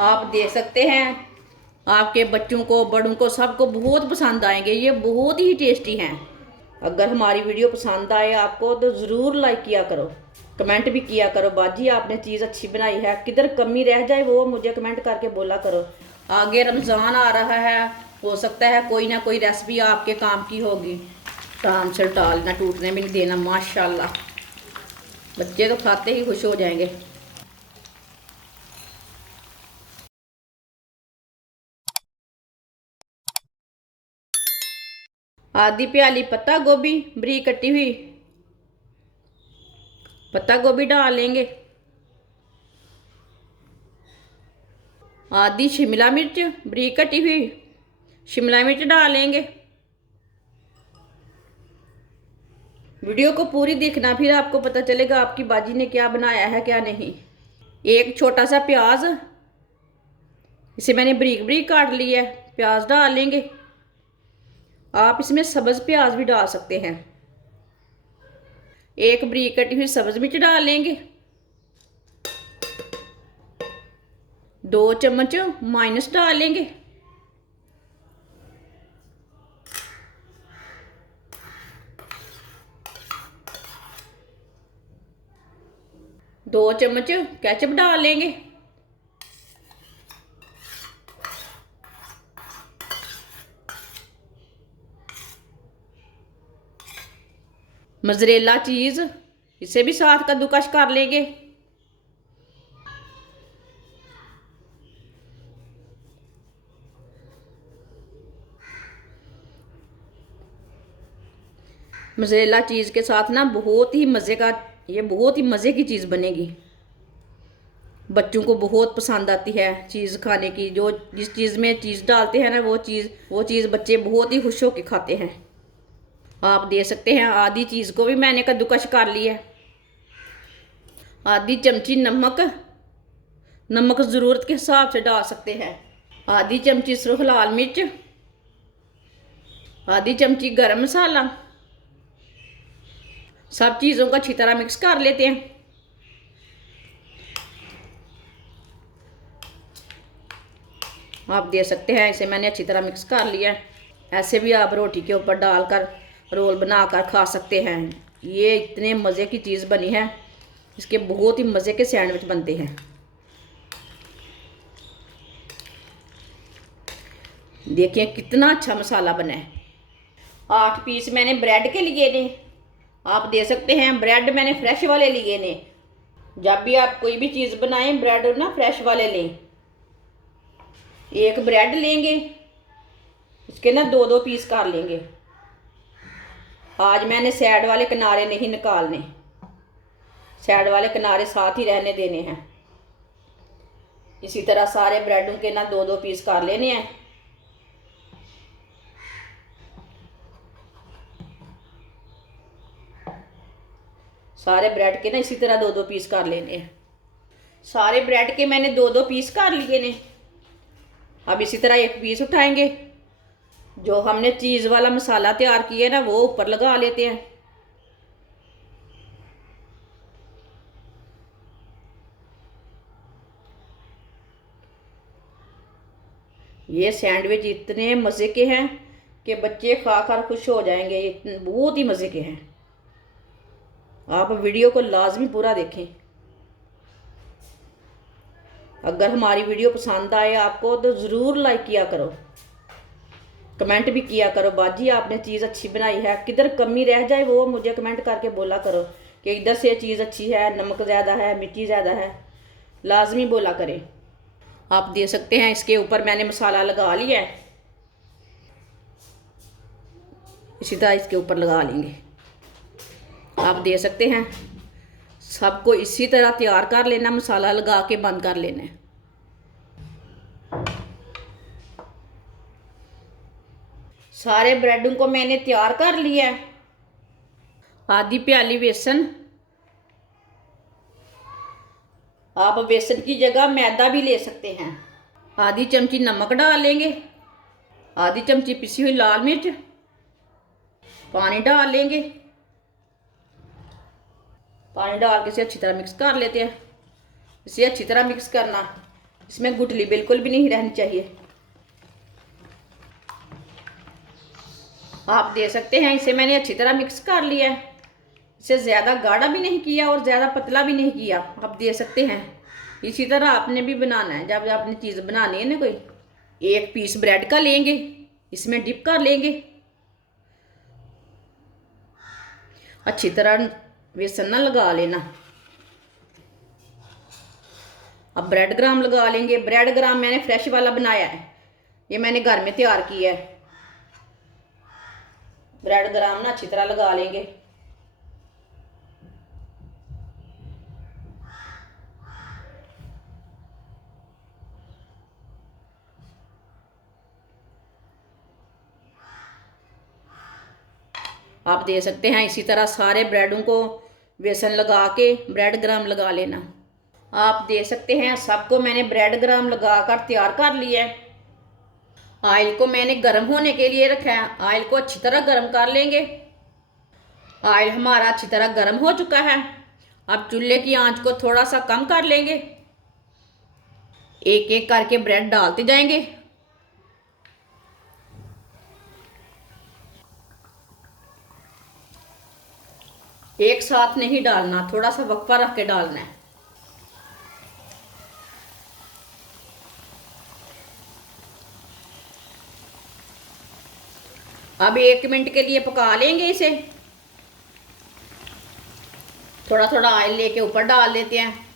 आप देख सकते हैं, आपके बच्चों को, बड़ों को, सबको बहुत पसंद आएंगे। ये बहुत ही टेस्टी हैं। अगर हमारी वीडियो पसंद आए आपको तो ज़रूर लाइक किया करो, कमेंट भी किया करो। बाजी आपने चीज़ अच्छी बनाई है, किधर कमी रह जाए वो मुझे कमेंट करके बोला करो। आगे रमज़ान आ रहा है, हो सकता है कोई ना कोई रेसिपी आपके काम की होगी। टाम से टालना, टूटने भी नहीं देना। माशाल्लाह, बच्चे तो खाते ही खुश हो जाएंगे। आधी प्याली पत्ता गोभी बरीक कटी हुई, पत्ता गोभी डाल लेंगे। आधी शिमला मिर्च बरीक कटी हुई, शिमला मिर्च डाल लेंगे। वीडियो को पूरी देखना, फिर आपको पता चलेगा आपकी बाजी ने क्या बनाया है क्या नहीं। एक छोटा सा प्याज, इसे मैंने बरीक बरीक काट लिया है, प्याज डाल लेंगे। आप इसमें सब्ज प्याज भी डाल सकते हैं। एक बरीक कटी हुई सब्ज मिर्च डाल लेंगे। 2 चम्मच माइनस डाल लेंगे। दो चम्मच केचप डाल लेंगे। मोज़रेला चीज़, इसे भी साथ कद्दूकस कर लेंगे। मोज़रेला चीज़ के साथ ना बहुत ही मज़े का, ये बहुत ही मज़े की चीज़ बनेगी। बच्चों को बहुत पसंद आती है चीज़ खाने की। जो जिस चीज़ में चीज़ डालते हैं ना वो चीज़ बच्चे बहुत ही खुश होकर खाते हैं। आप दे सकते हैं आधी चीज़ को भी मैंने कद्दूकस कर लिया है। आधी चमची नमक, नमक ज़रूरत के हिसाब से डाल सकते हैं। आधी चमची सिर्फ लाल मिर्च, आधी चमची गरम मसाला। सब चीज़ों को अच्छी तरह मिक्स कर लेते हैं। आप दे सकते हैं, इसे मैंने अच्छी तरह मिक्स कर लिया है। ऐसे भी आप रोटी के ऊपर डालकर रोल बनाकर खा सकते हैं। ये इतने मज़े की चीज़ बनी है, इसके बहुत ही मज़े के सैंडविच बनते हैं। देखिए कितना अच्छा मसाला बना है। 8 पीस मैंने ब्रेड के लिए ने। आप दे सकते हैं ब्रेड मैंने फ्रेश वाले लिए ने। जब भी आप कोई भी चीज़ बनाएं ब्रेड ना फ्रेश वाले लें। एक ब्रेड लेंगे, इसके ना 2-2 पीस कर लेंगे। आज मैंने साइड वाले किनारे नहीं निकालने, साइड वाले किनारे साथ ही रहने देने हैं। इसी तरह सारे ब्रेडों के ना 2-2 पीस कर लेने हैं। सारे ब्रेड के ना इसी तरह 2-2 पीस कर लेने हैं। सारे ब्रेड के मैंने 2-2 पीस कर लिए ने। अब इसी तरह एक पीस उठाएंगे, जो हमने चीज़ वाला मसाला तैयार किया है ना वो ऊपर लगा लेते हैं। ये सैंडविच इतने मज़े के हैं कि बच्चे खाकर खुश हो जाएंगे। ये बहुत ही मज़े के हैं। आप वीडियो को लाजमी पूरा देखें। अगर हमारी वीडियो पसंद आए आपको तो ज़रूर लाइक किया करो, कमेंट भी किया करो। बाजी आपने चीज़ अच्छी बनाई है, किधर कमी रह जाए वो मुझे कमेंट करके बोला करो कि इधर से चीज़ अच्छी है, नमक ज़्यादा है, मिर्ची ज़्यादा है, लाजमी बोला करें। आप दे सकते हैं इसके ऊपर मैंने मसाला लगा लिया है, इसी तरह इसके ऊपर लगा लेंगे। आप दे सकते हैं, सबको इसी तरह तैयार कर लेना, मसाला लगा के बंद कर लेना है। सारे ब्रेडों को मैंने तैयार कर लिया है। आधी प्याली बेसन, आप बेसन की जगह मैदा भी ले सकते हैं। आधी चमची नमक डाल लेंगे। आधी चमची पिसी हुई लाल मिर्च, पानी डाल लेंगे। पानी डाल के इसे अच्छी तरह मिक्स कर लेते हैं। इसे अच्छी तरह मिक्स करना, इसमें गुठली बिल्कुल भी नहीं रहनी चाहिए। आप दे सकते हैं, इसे मैंने अच्छी तरह मिक्स कर लिया है। इसे ज़्यादा गाढ़ा भी नहीं किया और ज़्यादा पतला भी नहीं किया। आप दे सकते हैं। इसी तरह आपने भी बनाना है। जब आपने चीज़ बनानी है ना कोई, एक पीस ब्रेड का लेंगे, इसमें डिप कर लेंगे, अच्छी तरह बेसन ना लगा लेना। अब ब्रेड ग्राम लगा लेंगे। ब्रेड ग्राम मैंने फ्रेश वाला बनाया है, ये मैंने घर में तैयार किया है। ब्रेड ग्राम ना अच्छी तरह लगा लेंगे। आप दे सकते हैं इसी तरह सारे ब्रेडों को बेसन लगा के ब्रेड ग्राम लगा लेना। आप दे सकते हैं सबको मैंने ब्रेड ग्राम लगा कर तैयार कर लिया है। ऑयल को मैंने गर्म होने के लिए रखा है। ऑयल को अच्छी तरह गर्म कर लेंगे। ऑयल हमारा अच्छी तरह गर्म हो चुका है। अब चूल्हे की आंच को थोड़ा सा कम कर लेंगे। एक एक करके ब्रेड डालते जाएंगे। एक साथ नहीं डालना, थोड़ा सा वक्फा रख के डालना है। अब 1 मिनट के लिए पका लेंगे इसे। थोड़ा थोड़ा ऑयल लेके ऊपर डाल देते हैं।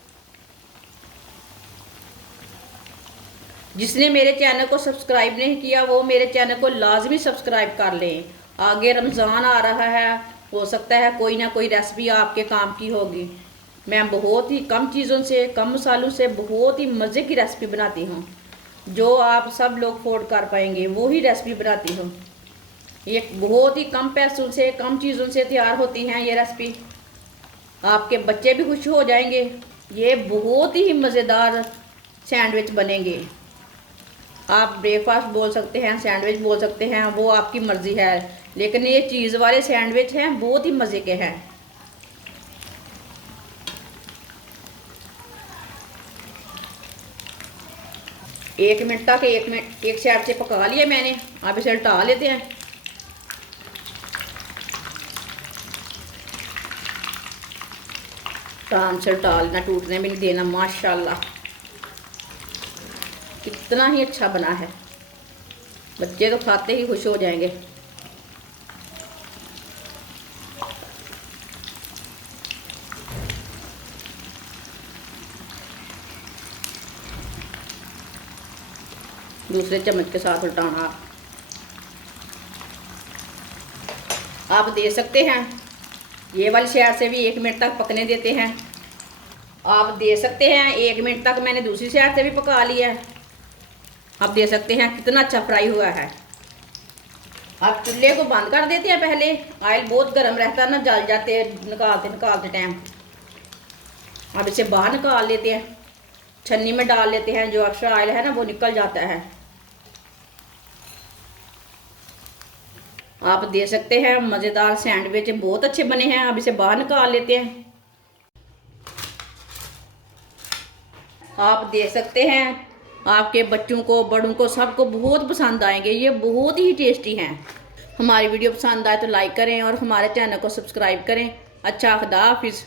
जिसने मेरे चैनल को सब्सक्राइब नहीं किया वो मेरे चैनल को लाजमी सब्सक्राइब कर लें। आगे रमज़ान आ रहा है, हो सकता है कोई ना कोई रेसिपी आपके काम की होगी। मैं बहुत ही कम चीज़ों से, कम मसालों से बहुत ही मज़े की रेसिपी बनाती हूँ, जो आप सब लोग अफोर्ड कर पाएंगे वो ही रेसिपी बनाती हूँ। ये बहुत ही कम पैसों से, कम चीज़ों से तैयार होती हैं ये रेसिपी। आपके बच्चे भी खुश हो जाएंगे। ये बहुत ही मज़ेदार सैंडविच बनेंगे। आप ब्रेकफास्ट बोल सकते हैं, सैंडविच बोल सकते हैं, वो आपकी मर्ज़ी है, लेकिन ये चीज़ वाले सैंडविच हैं, बहुत ही मज़े के हैं। एक मिनट तक एक साइड से पका लिया मैंने। अब इसे उल्टा लेते हैं। आराम से उल्टा लेना, टूटने भी नहीं देना। माशाल्लाह कितना ही अच्छा बना है। बच्चे तो खाते ही खुश हो जाएंगे। दूसरे चम्मच के साथ उल्टाना। आप दे सकते हैं, ये वाली साइड से भी 1 मिनट तक पकने देते हैं। आप दे सकते हैं 1 मिनट तक मैंने दूसरी साइड से भी पका लिया है। आप दे सकते हैं कितना अच्छा फ्राई हुआ है। आप चूल्हे को बंद कर देते हैं पहले। ऑयल बहुत गर्म रहता है ना, जल जाते हैं निकालते टाइम। अब इसे बाहर निकाल लेते हैं, छन्नी में डाल लेते हैं। जो एक्स्ट्रा ऑयल है ना वो निकल जाता है। आप दे सकते हैं मज़ेदार सैंडविच बहुत अच्छे बने हैं। अब इसे बाहर निकाल लेते हैं। आप दे सकते हैं आपके बच्चों को, बड़ों को, सबको बहुत पसंद आएंगे। ये बहुत ही टेस्टी हैं। हमारी वीडियो पसंद आए तो लाइक करें और हमारे चैनल को सब्सक्राइब करें। अच्छा, खुदा हाफिज़।